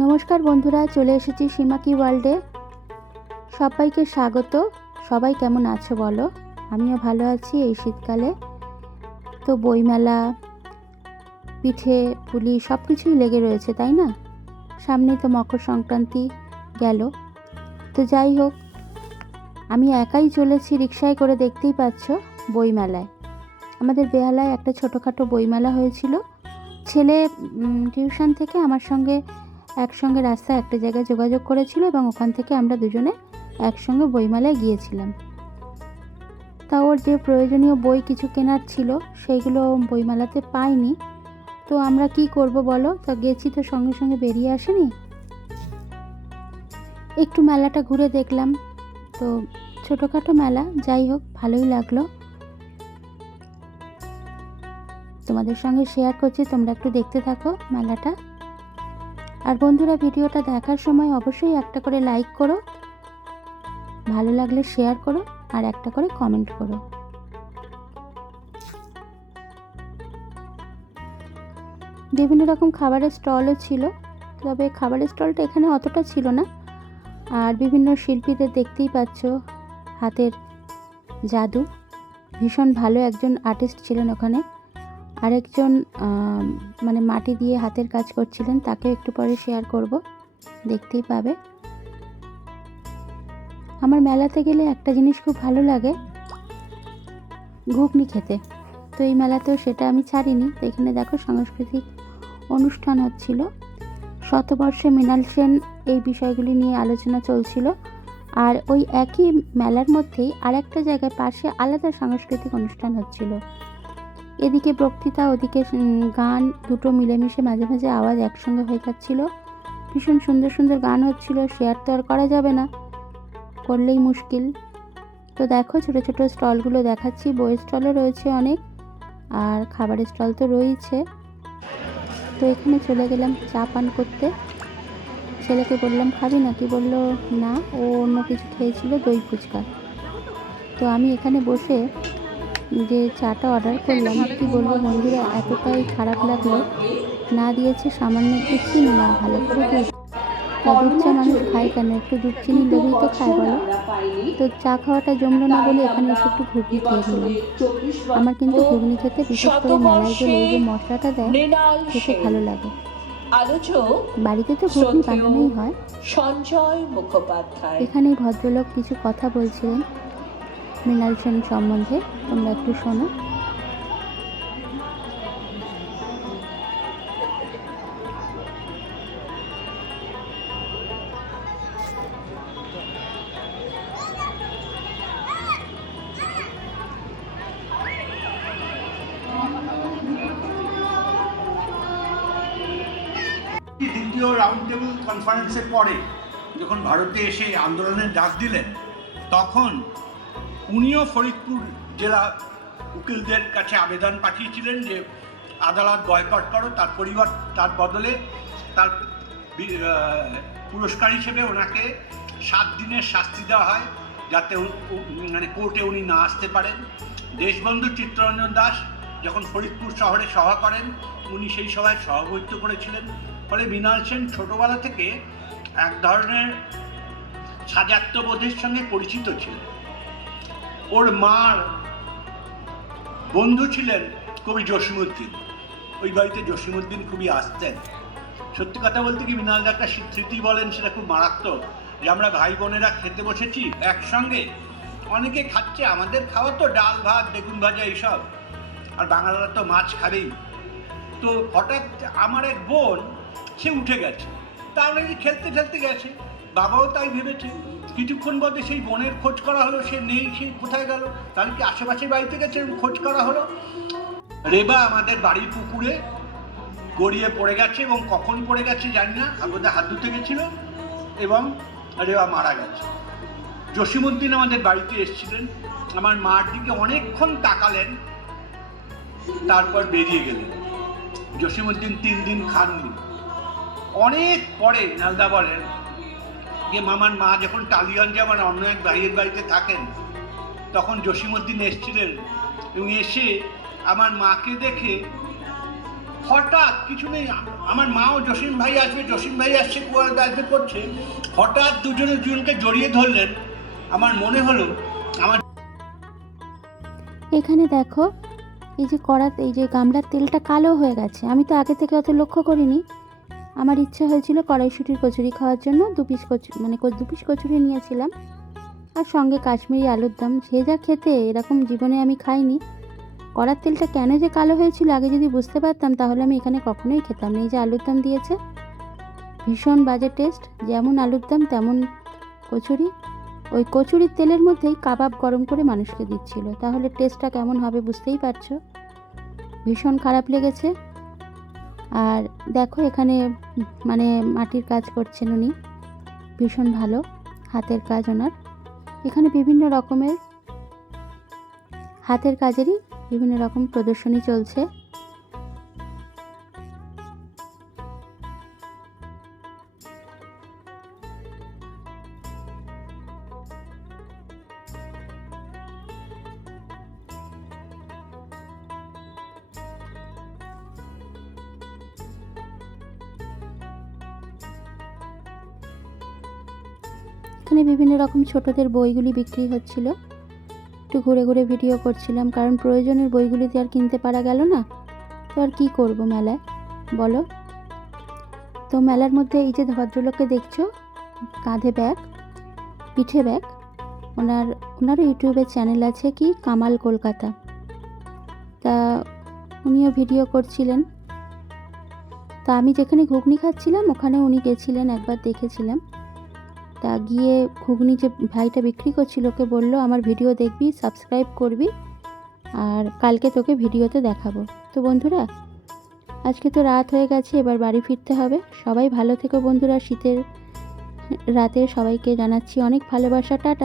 নমস্কার বন্ধুরা, চলে এসেছি সীমাকি ওয়ার্ল্ডে সবাইকে স্বাগত। সবাই কেমন আছো বলো? আমিও ভালো আছি এই শীতকালে। তো বইমেলা, পিঠে, পুলি সব কিছুই লেগে রয়েছে, তাই না? সামনে তো মকর সংক্রান্তি গেল। তো যাই হোক, আমি একাই চলেছি রিক্সায় করে দেখতেই পাচ্ছ বইমেলায়। আমাদের বেহালায় একটা ছোটোখাটো বইমেলা হয়েছিল। ছেলে টিউশন থেকে আমার সঙ্গে একসঙ্গে রাস্তায় একটা জায়গায় যোগাযোগ করেছিল এবং ওখান থেকে আমরা দুজনে একসঙ্গে বইমেলায় গিয়েছিলাম। তা ওর যে প্রয়োজনীয় বই কিছু কেনার ছিল সেইগুলো বইমেলাতে পাইনি। তো আমরা কি করব বলো? তা গেছি তো সঙ্গে সঙ্গে বেরিয়ে আসেনি। একটু মেলাটা ঘুরে দেখলাম। তো ছোটোখাটো মেলা, যাই হোক, ভালোই লাগল। তোমাদের সঙ্গে শেয়ার করছি, তোমরা একটু দেখতে থাকো মেলাটা। আর বন্ধুরা, ভিডিওটা দেখার সময় অবশ্যই একটা করে লাইক করো, ভালো লাগলে শেয়ার করো আর একটা করে কমেন্ট করো। বিভিন্ন রকম খাবারের স্টলও ছিল, তবে খাবারের স্টলটা এখানে অতটা ছিল না। আর বিভিন্ন শিল্পীদের দেখতেই পাচ্ছ, হাতের জাদু। ভীষণ ভালো একজন আর্টিস্ট ছিলেন ওখানে। আরেকজন মানে মাটি দিয়ে হাতের কাজ করছিলেন, তাকেও একটু পরে শেয়ার করব, দেখতেই পাবে। আমার মেলাতে গেলে একটা জিনিস খুব ভালো লাগে, ঘুগনি খেতে। তো এই মেলাতেও সেটা আমি ছাড়িনি, তো এখানে দেখো সাংস্কৃতিক অনুষ্ঠান হচ্ছিল। শতবর্ষে মৃণাল সেন এই বিষয়গুলি নিয়ে আলোচনা চলছিল, আর ওই একই মেলার মধ্যেই আরেকটা জায়গায় পাশে আলাদা সাংস্কৃতিক অনুষ্ঠান হচ্ছিল। এদিকে বক্তৃতা, ওদিকে গান দুটো মিলেমিশে মাঝে মাঝে আওয়াজ একসঙ্গে হয়ে যাচ্ছিল। ভীষণ সুন্দর সুন্দর গান হচ্ছিল শেয়ার তো আর করা যাবে না, করলেই মুশকিল। তো দেখো, ছোটো ছোটো স্টলগুলো দেখাচ্ছি, বইয়ের স্টলও রয়েছে অনেক, আর খাবারের স্টল তো রয়েছে। তো এখানে চলে গেলাম চা পান করতে। ছেলেকে বললাম, খাবি নাকি? বলল, না। ও অন্য কিছু খেয়েছিল, দই ফুচকা। তো আমি এখানে বসে যে চাটা অর্ডার করলাম কি বলব বন্ধুরা এতটাই খারাপ লাগল। না দিয়েছে সামান্য একটু চিনি না ভালো করে দুধ। তা দুধ চা মানুষ খায় কেন? একটু দুধ চিনি লেবুই তো খায় বলো। তো চা খাওয়াটা জমলো না বলে এখানে এসে একটু ঘুগনি খেয়ে নিলাম। আমার কিন্তু ঘুগনি খেতে বিশেষ করে মেলায় গেলে এই যে মশলাটা দেয় খেতে ভালো লাগে। বাড়িতে তো ঘুগনি বানানোই হয়। সঞ্জয় মুখোপাধ্যায়। এখানে ভদ্রলোক কিছু কথা বলছিলেন। মৃণাল সেন সম্বন্ধে তোমরা একটু শোনো। দ্বিতীয় রাউন্ড টেবিল কনফারেন্সের পরে যখন ভারতে এসে আন্দোলনের ডাক দিলেন, তখন উনিও ফরিদপুর জেলা উকিলদের কাছে আবেদন পাঠিয়েছিলেন যে আদালত বয়কট করো, তার পরিবার তার বদলে তার পুরস্কার হিসেবে ওনাকে সাত দিনের শাস্তি দেওয়া হয় যাতে মানে কোর্টে উনি না আসতে পারেন। দেশবন্ধু চিত্তরঞ্জন দাস যখন ফরিদপুর শহরে সভা করেন, উনি সেই সভায় সভাপতিত্ব করেছিলেন। ফলে মৃণাল সেন ছোটোবেলা থেকে এক ধরনের সাজাত্যবোধের সঙ্গে পরিচিত ছিলেন। ওর মার বন্ধু ছিলেন কবি জসিমুদ্দিন ওই বাড়িতে জসিমুদ্দিন খুবই আসতেন। সত্যি কথা বলতে কি মৃণাল একটা স্মৃতি বলেন সেটা খুব মারাত্মক যে আমরা ভাই বোনেরা খেতে বসেছি একসঙ্গে। অনেকে খাচ্ছে, আমাদের খাওয়া তো ডাল, ভাত, বেগুন ভাজা এইসব। আর বাঙালিরা তো মাছ খাবেই। তো হঠাৎ আমার এক বোন, সে উঠে গেছে। তাহলে খেলতে খেলতে গেছে। বাবাও তাই ভেবেছে। কিছুক্ষণ বাদে সেই বোনের খোঁজ করা হলো, সে নেই, সে কোথায় গেল? তাহলে কি আশেপাশে বাড়িতে গেছে খোঁজ করা হলো? রেবা আমাদের বাড়ির পুকুরে গড়িয়ে পড়ে গেছে এবং কখন পড়ে গেছে জানি না আমাদের হাত ধুতে গেছিল এবং রেবা মারা গেছে। জসিমুদ্দিন আমাদের বাড়িতে এসেছিলেন, আমার মার দিকে অনেকক্ষণ তাকালেন, তারপর বেরিয়ে গেলেন। জসিমুদ্দিন তিন দিন খাননি। অনেক পরে নালদা বলেন যে মামার মা যখন টালিগঞ্জে আমার অন্য এক ভাইয়ের বাড়িতে থাকেন, তখন জসিমুদ্দিন এসেছিলেন এবং এসে আমার মাকে দেখে হঠাৎ কিছু নেই, আমার মাও জসিম ভাই আসবে, জসিম ভাই আসছে, কুয়ার আসবে করছে, হঠাৎ দুজনে দুজনকে জড়িয়ে ধরলেন। আমার মনে হলো, আমার এখানে দেখো, এই যে কড়াতে, এই যে গামলার তেলটা কালো হয়ে গেছে। আমি তো আগে থেকে অত লক্ষ্য করিনি। আমার ইচ্ছা হয়েছিল কড়াইশুটির কচুরি খাওয়ার জন্য দু পিস মানে দু পিস কচুরি নিয়েছিলাম। আর সঙ্গে কাশ্মীরি আলুর দম। সে যা খেতে এরকম জীবনে আমি খাইনি। কড়ার তেলটা কেন যে কালো হয়েছিল আগে যদি বুঝতে পারতাম, তাহলে আমি এখানে কখনোই খেতাম এই যে আলুর দম দিয়েছে। ভীষণ বাজে টেস্ট। যেমন আলুর দম, তেমন কচুরি। ওই কচুরির তেলের মধ্যেই কাবাব গরম করে মানুষকে দিচ্ছিল। তাহলে টেস্টটা কেমন হবে বুঝতেই পারছ? ভীষণ খারাপ লেগেছে। আর দেখো এখানে মানে মাটির কাজ করছেন উনি। ভীষণ ভালো, হাতের কাজ ওনার। এখানে বিভিন্ন রকমের, হাতের কাজেরই বিভিন্ন রকম প্রদর্শনী চলছে। এখানে বিভিন্ন রকম ছোটদের বইগুলি বিক্রি হচ্ছিল। একটু ঘুরে ঘুরে ভিডিও করছিলাম, কারণ প্রয়োজনের বইগুলি তো আর কিনতে পারা গেল না। তো আর কী করব মেলায়? বলো। তো মেলার মধ্যে এই যে ভদ্রলোককে দেখছ, কাঁধে ব্যাগ, পিঠে ব্যাগ, ওনার, ওনারও ইউটিউবে চ্যানেল আছে কি? কামাল কলকাতা। তা উনিও ভিডিও করছিলেন। তা আমি যেখানে ঘুগনি খাচ্ছিলাম, ওখানে উনি গেছিলেন, একবার দেখেছিলাম। তা গিয়ে ঘুগনি যে ভাইটা বিক্রি করছিল, ওকে বলল, আমার ভিডিও দেখবি সাবস্ক্রাইব করবি আর কালকে তোকে ভিডিওতে দেখাবো। তো বন্ধুরা, আজকে তো রাত হয়ে গেছে, এবার বাড়ি ফিরতে হবে। সবাই ভালো থেকো বন্ধুরা, শীতের রাতে সবাইকে জানাচ্ছি অনেক ভালোবাসা, টাটা।